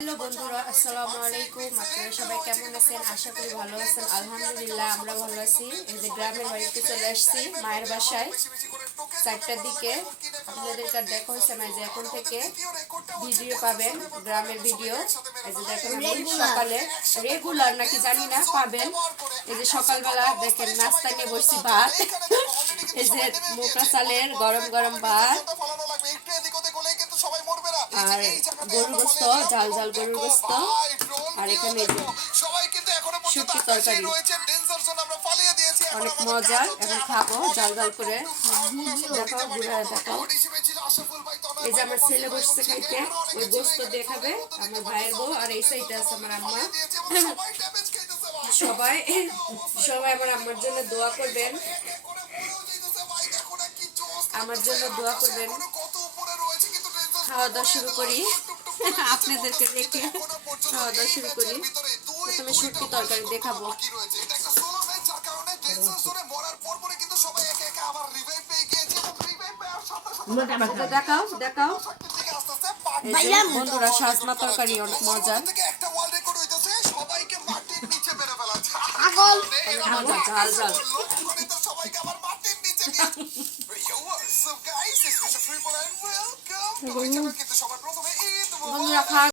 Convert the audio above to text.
Hello বন্ধুরা, আসসালামু আলাইকুম। আপনারা সবাই কেমন আছেন? আশা করি ভালো আছেন। আলহামদুলিল্লাহ আমরা ভালো আছি। এই যে গ্রামের বাড়িতে চলে আসছি, মায়ের বাসায় 4টার দিকে। আপনাদেরকে আর দেখা হয়েছে না, যে এখন থেকে ভিডিও পাবেন, গ্রামের ভিডিও। এই যে দেখেন আমি সকালে রেগুলার নাকি জানি না পাবেন। এই যে সকালবেলা দেখেন নাস্তা নিয়ে বসছি, ভাত, এই যে মোটা চালের গরম গরম ভাত আর গরুর গোস্ত, ঝাল ঝাল গরুর গোস্ত, আর এখানে শুটকি তরকারি, অনেক মজা। এখন খাবো ঝাল ঝাল করে। দেখাও ঘুরে দেখাও। এই যে আমার ছেলে বসছে খাইতে, ওই গোস্ত দেখাবে আমার ভাইয়ের বউ, আর এই সাইডে আছে আমার আম্মা। সবাই সবাই আমার আম্মার জন্য দোয়া করবেন, আমার জন্য দোয়া করবেন। খাওয়া দাওয়া শুরু করি, আপনাদেরকে রেখে খাওয়া দাওয়া শুরু করি। প্রথমে শুটকি তরকারি দেখাবো। দেখাও দেখাও। বন্ধুরা, সাজনা তরকারি অনেক মজা, মজা, ঝাল ঝাল। বন্ধুরা, খাওয়া